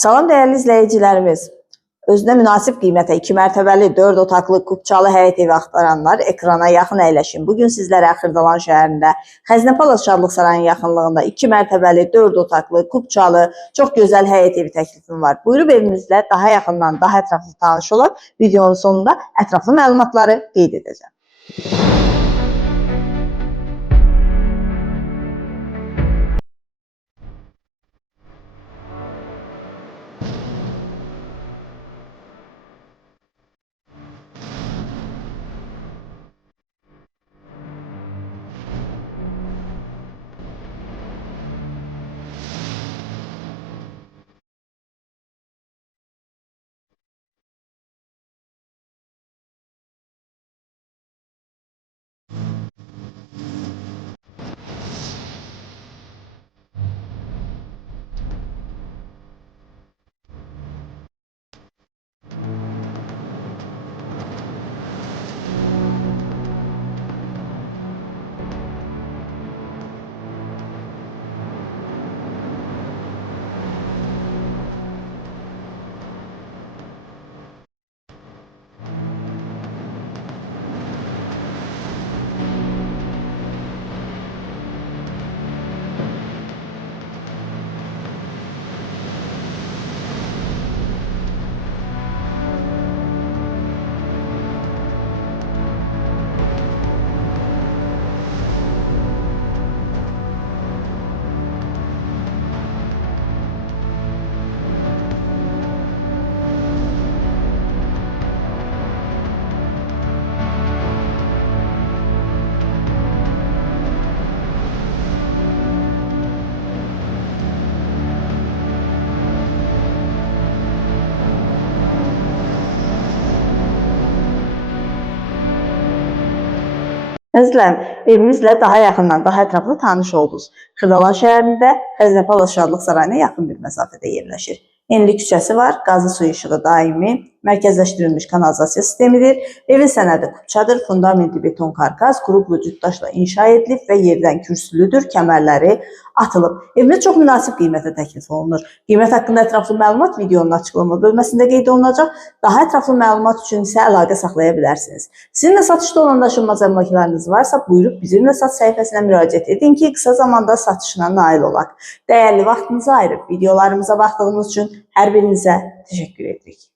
Salam dəyərli izləyicilərimiz. Özünə münasib qiymətə 2 mərtəbəli 4 otaqlı Kupçalı həyət evi axtaranlar ekrana yaxın əyləşin. Bugün sizlərə Xırdalan şəhərində Xəzinə Palas Şadlıq Sarayının yaxınlığında 2 mərtəbəli 4 otaqlı Kupçalı çox gözəl həyət evi təklifim var. Buyurub evimizlə daha yaxından, daha ətraflı tanış olaq. Videonun sonunda ətraflı məlumatları qeyd edəcəm. Əzizlərim, evimizlə daha yaxından, daha ətraflı tanış oldunuz. Xırdalan şəhərində Xəzinə Palas Şadlıq Sarayına yaxın bir məsafədə yerləşir. Enli küçəsi var, qazı suyu işığı daimi, mərkəzləşdirilmiş kanalizasiya sistemidir. Evin sənədi Kupçadır, fundamenti beton karkas, quru cütdaşla inşa edilib və yerdən kürsülüdür, kəmərləri atılıb. Evimiz çox münasib qiymətə təklif olunur. Qiymət haqqında ətraflı məlumat videonun açıqlama bölməsində qeyd olunacaq. Daha ətraflı məlumat üçün isə əlaqə saxlaya bilərsiniz. Sizinlə satışda olan daşınmaz əmlaklarınız varsa, buyurub bizimlə sat səhifəsinə müraciət edin ki, qısa zamanda satışına nail olaq. Dəyərli vaxtınızı ayırıb videolarımıza baxdığınız üçün hər birinizə təşəkkür edirik.